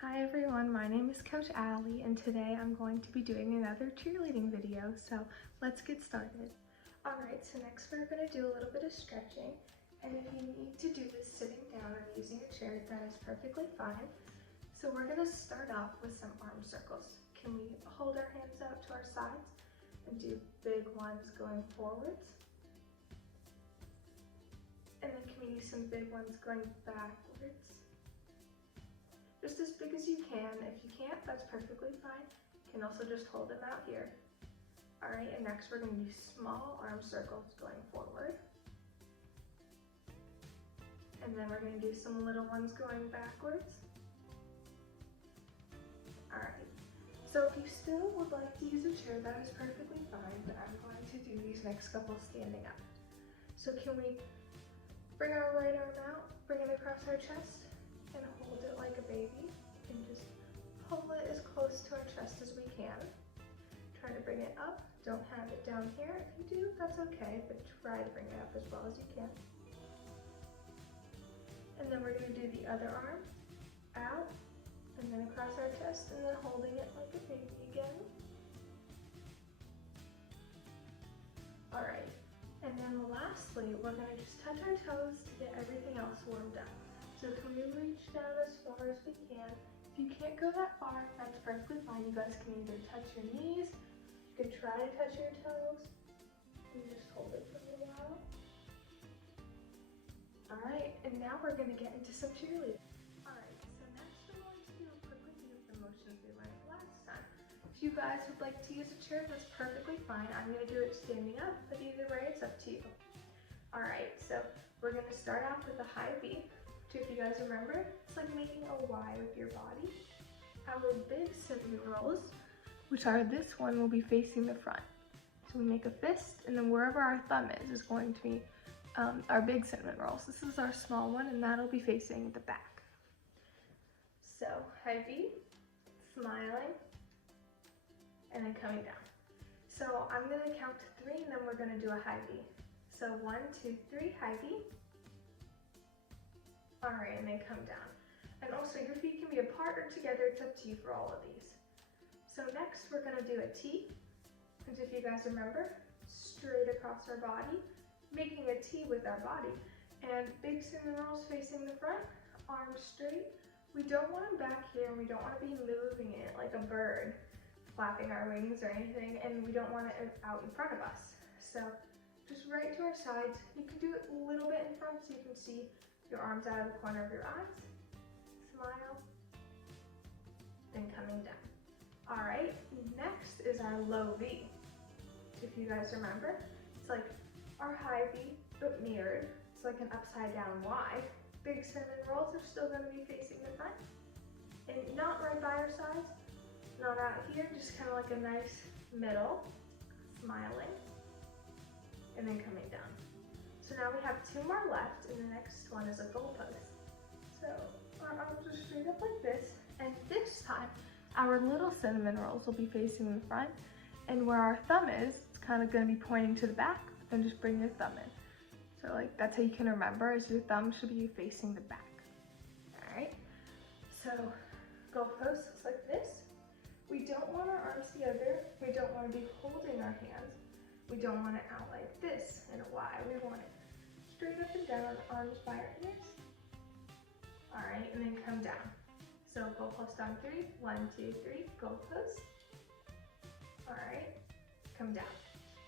Hi everyone, my name is Coach Allie and today I'm going to be doing another cheerleading video, so let's get started. Alright, so next we're going to do a little bit of stretching, and if you need to do this sitting down or using a chair, that is perfectly fine. So we're going to start off with some arm circles. Can we hold our hands out to our sides and do big ones going forwards? And then can we do some big ones going backwards? Just as big as you can. If you can't, that's perfectly fine. You can also just hold them out here. All right, and next we're going to do small arm circles going forward. And then we're going to do some little ones going backwards. All right, so if you still would like to use a chair, that is perfectly fine, but I'm going to do these next couple standing up. So can we bring our right arm out, bring it across our chest, and hold it like a baby, and just pull it as close to our chest as we can. Try to bring it up. Don't have it down here. If you do, that's okay, but try to bring it up as well as you can. And then we're going to do the other arm out, and then across our chest, and then holding it like a baby again. All right, and then lastly, we're going to just touch our toes to get everything else warmed up. So can we reach down as far as we can? If you can't go that far, that's perfectly fine. You guys can either touch your knees, you can try to touch your toes, and just hold it for a little while. All right, and now we're gonna get into some cheerleading. All right, so next we're going to do a quick review of the motions we learned last time. If you guys would like to use a chair, that's perfectly fine. I'm gonna do it standing up, but either way, it's up to you. All right, so we're gonna start off with a high V. If you guys remember, it's like making a Y with your body. Our big cinnamon rolls, which are this one, will be facing the front. So we make a fist, and then wherever our thumb is going to be our big cinnamon rolls. This is our small one, and that'll be facing the back. So heavy, smiling, and then coming down. So I'm gonna count to 3, and then we're gonna do a high V. So 1, 2, 3, high V. All right, and then come down. And also your feet can be apart or together, it's up to you for all of these. So next we're gonna do a T, and if you guys remember, straight across our body, making a T with our body. And big cinnamon rolls facing the front, arms straight. We don't want them back here, and we don't want to be moving it like a bird, flapping our wings or anything, and we don't want it out in front of us. So just right to our sides. You can do it a little bit in front so you can see your arms out of the corner of your eyes. Smile, then coming down. All right, next is our low V. If you guys remember, it's like our high V, but mirrored. It's like an upside down Y. Big cinnamon rolls are still gonna be facing the front, and not right by our sides, not out here, just kind of like a nice middle, smiling, and then coming down. So now we have 2 more left, and the next one is a goalpost. So our arms are straight up like this, and this time our little cinnamon rolls will be facing the front, and where our thumb is, it's kind of going to be pointing to the back, and just bring your thumb in. So like that's how you can remember, is your thumb should be facing the back. All right, so goalpost looks like this. We don't want our arms together. We don't want to be holding our hands. We don't want it out like this in a Y. We want it straight up and down, arms by our ears. All right, and then come down. So goalpost on 3, 1, 2, 3, goalpost. All right, come down.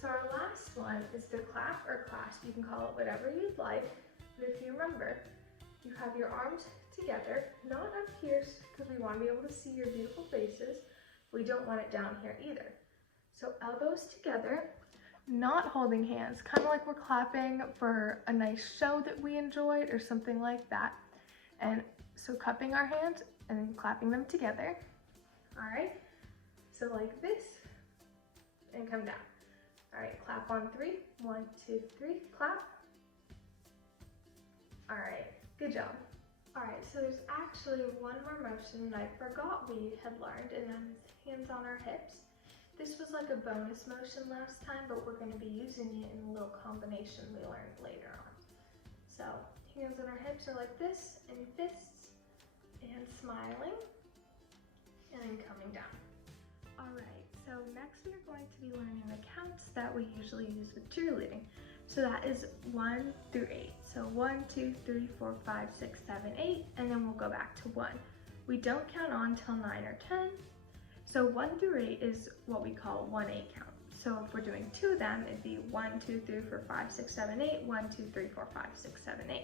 So our last one is the clap or clasp. You can call it whatever you'd like. But if you remember, you have your arms together, not up here because we want to be able to see your beautiful faces. We don't want it down here either. So elbows together, not holding hands, kind of like we're clapping for a nice show that we enjoyed or something like that. And so cupping our hands and then clapping them together. All right, so like this, and come down. All right, clap on 3, 1, 2, 3, clap. All right, good job. All right, so there's actually one more motion that I forgot we had learned, and that is hands on our hips. This was like a bonus motion last time, but we're going to be using it in a little combination we learned later on. So hands on our hips are like this, and fists, and smiling, and then coming down. All right, so next we are going to be learning the counts that we usually use with cheerleading. So that is 1 through 8. So 1, 2, 3, 4, 5, 6, 7, 8, and then we'll go back to 1. We don't count on till 9 or 10. So 1 through 8 is what we call 1-8 count. So if we're doing 2 of them, it'd be 1, 2, 3, 4, 5, 6, 7, 8, 1, 2, 3, 4, 5, 6, 7, 8.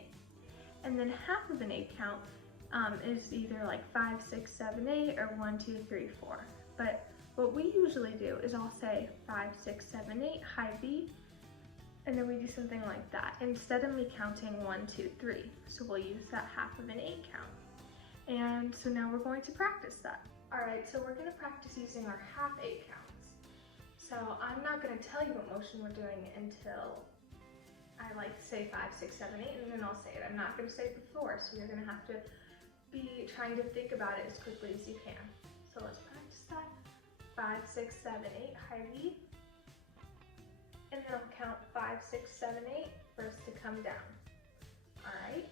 And then half of an 8 count is either like 5, 6, 7, 8, or 1, 2, 3, 4. But what we usually do is I'll say 5, 6, 7, 8, high B, and then we do something like that instead of me counting 1, 2, 3. So we'll use that half of an 8 count. And so now we're going to practice that. All right, so we're gonna practice using our half 8 counts. So I'm not gonna tell you what motion we're doing until I like say 5, 6, 7, 8, and then I'll say it. I'm not gonna say it before, so you're gonna have to be trying to think about it as quickly as you can. So let's practice that. 5, 6, 7, 8, high V. And then I'll count 5, 6, 7, 8 for us to come down. All right,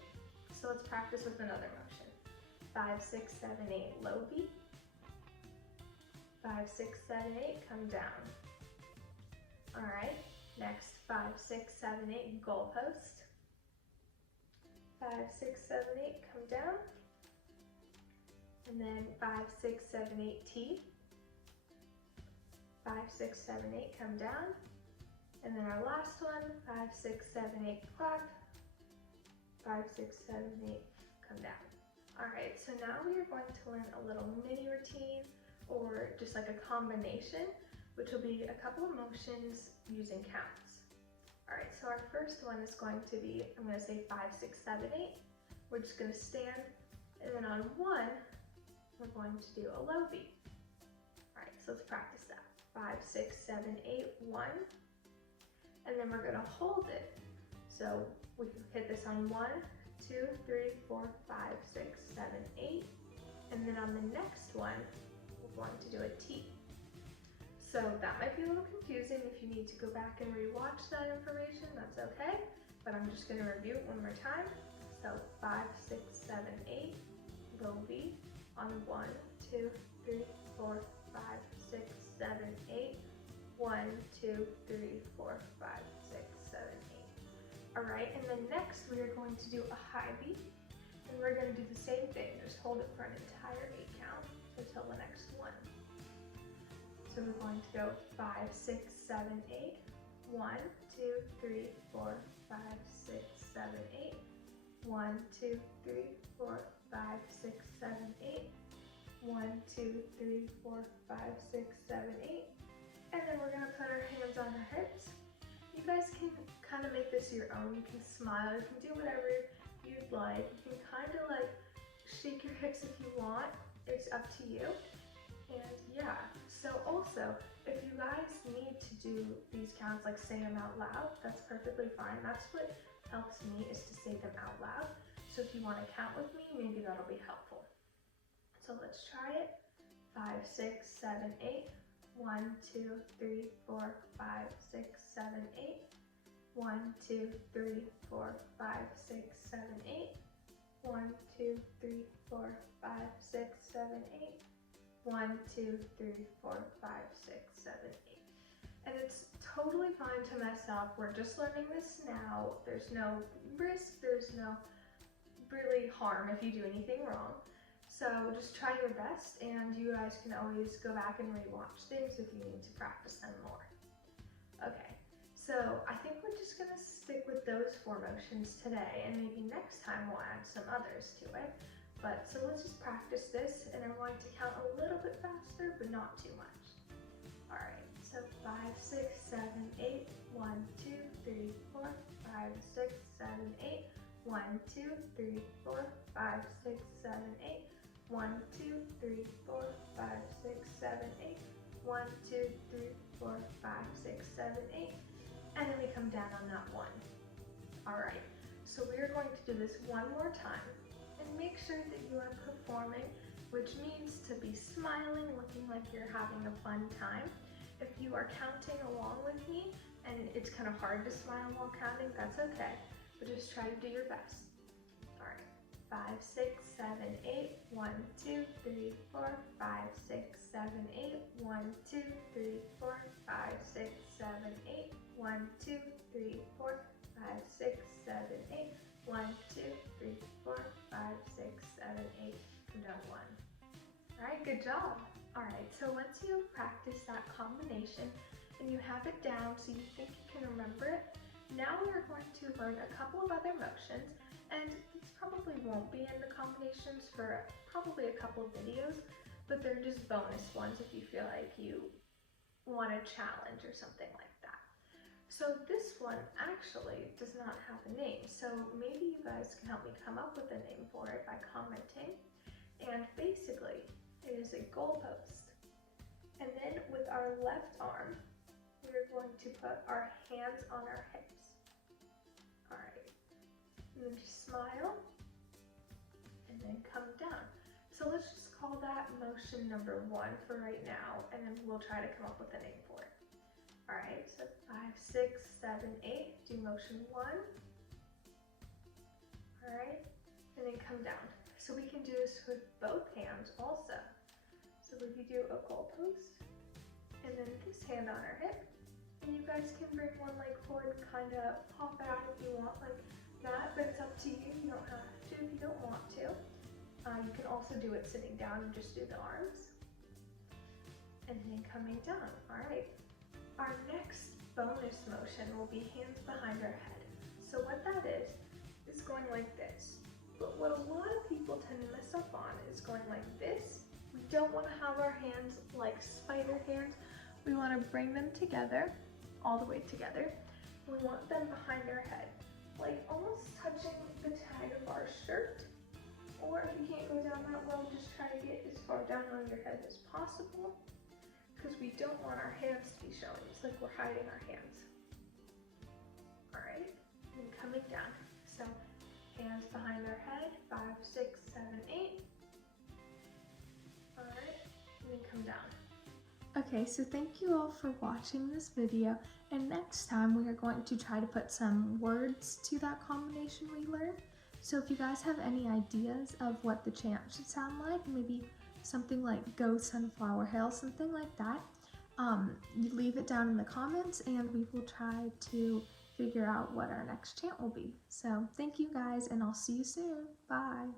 so let's practice with another motion. 5, 6, 7, 8, low B. 5, 6, 7, 8, come down. All right, next 5, 6, 7, 8, goalpost. 5, 6, 7, 8, come down. And then 5, 6, 7, 8, T. 5, 6, 7, 8, come down. And then our last one, 5, 6, 7, 8, clap. 5, 6, 7, 8, come down. All right, so now we are going to learn a little mini routine, or just like a combination, which will be a couple of motions using counts. All right, so our first one is going to be, I'm gonna say 5, 6, 7, 8. We're just gonna stand, and then on 1, we're going to do a low B. All right, so let's practice that. 5, 6, 7, 8, 1. And then we're gonna hold it. So we can hit this on 1, 2, 3, 4, 5, 6, 7, 8. And then on the next one, we're going to do a T. So that might be a little confusing. If you need to go back and rewatch that information, that's okay. But I'm just gonna review it one more time. So 5, 6, 7, 8, low B on 1, 2, 3, 4, 5, 6, 7, 8. 1, 2, 3, 4, 5, 6, 7, 8. All right, and then next we are going to do a high B, and we're going to do the same thing, just hold it for an entire 8 count until the next one. So we're going to go 5, 6, 7, 8, 1, 2, 3, 4, 5, 6, 7, 8, 1, 2, 3, 4, 5, 6, 7, 8, 1, 2, 3, 4, 5, 6, 7, 8. And then we're gonna put our hands on our hips. You guys can kind of make this your own. You can smile, you can do whatever you'd like. You can kind of like shake your hips if you want. It's up to you. And yeah, so also, if you guys need to do these counts, like say them out loud, that's perfectly fine. That's what helps me, is to say them out loud. So if you wanna count with me, maybe that'll be helpful. So let's try it. 5, 6, 7, 8. 1, 2, 3, 4, 5, 6, 7, 8. 1, 2, 3, 4, 5, 6, 7, 8. 1, 2, 3, 4, 5, 6, 7, 8. 1, 2, 3, 4, 5, 6, 7, 8. And it's totally fine to mess up. We're just learning this now. There's no risk, there's no really harm if you do anything wrong. So just try your best, and you guys can always go back and rewatch things if you need to practice them more. Okay, so I think we're just gonna stick with those 4 motions today, and maybe next time we'll add some others to it. But so let's just practice this, and I'm going to count a little bit faster, but not too much. All right, so 5, 6, 7, 8, 1, 2, 3, 4, 5, 6, 7, 8, 1, 2, 3, 4, 5, 6, 7, 8. 1, 2, 3, 4, 5, 6, 7, 8. 1, 2, 3, 4, 5, 6, 7, 8. And then we come down on that 1. All right, so we are going to do this one more time, and make sure that you are performing, which means to be smiling, looking like you're having a fun time. If you are counting along with me and it's kind of hard to smile while counting, that's okay, but just try to do your best. All right, 5, 6, 7, 8. 1, 2, 3, 4, 5, 6, 7, 8. 1, 2, 3, 4, 5, 6, 7, 8. 1, 2, 3, 4, 5, 6, 7, 8. 1, 2, 3, 4, 5, 6, 7, 8. Come down 1. Alright, good job. Alright, so once you've practiced that combination and you have it down so you think you can remember it, now we're going to learn a couple of other motions, and these probably won't be in the combinations for probably a couple of videos, but they're just bonus ones if you feel like you want a challenge or something like that. So this one actually does not have a name, so maybe you guys can help me come up with a name for it by commenting. And basically, it is a goalpost. And then with our left arm, we're going to put our hands on our hips. Alright, and then just smile, and then come down. So let's just call that motion number 1 for right now, and then we'll try to come up with a name for it. Alright, so 5, 6, 7, 8, do motion 1. Alright, and then come down. So we can do this with both hands also. So we could do a goalpost, and then this hand on our hip, and you guys can bring one leg forward and kind of pop it out if you want like that, but it's up to you. You don't have to if you don't want to. You can also do it sitting down and just do the arms, and then coming down. All right. Our next bonus motion will be hands behind our head. So what that is going like this. But what a lot of people tend to mess up on is going like this. We don't want to have our hands like spider hands. We want to bring them together, all the way together. We want them behind our head, like almost touching the tag of our shirt. Or if you can't go down that well, just try to get as far down on your head as possible, because we don't want our hands to be showing. It's like we're hiding our hands. All right, and coming down. So hands behind our head, 5, 6, 7, 8. All right, and then come down. Okay, so thank you all for watching this video, and next time we are going to try to put some words to that combination we learned. So if you guys have any ideas of what the chant should sound like, maybe something like Go Sunflower Hill, something like that, you leave it down in the comments and we will try to figure out what our next chant will be. So thank you guys, and I'll see you soon. Bye.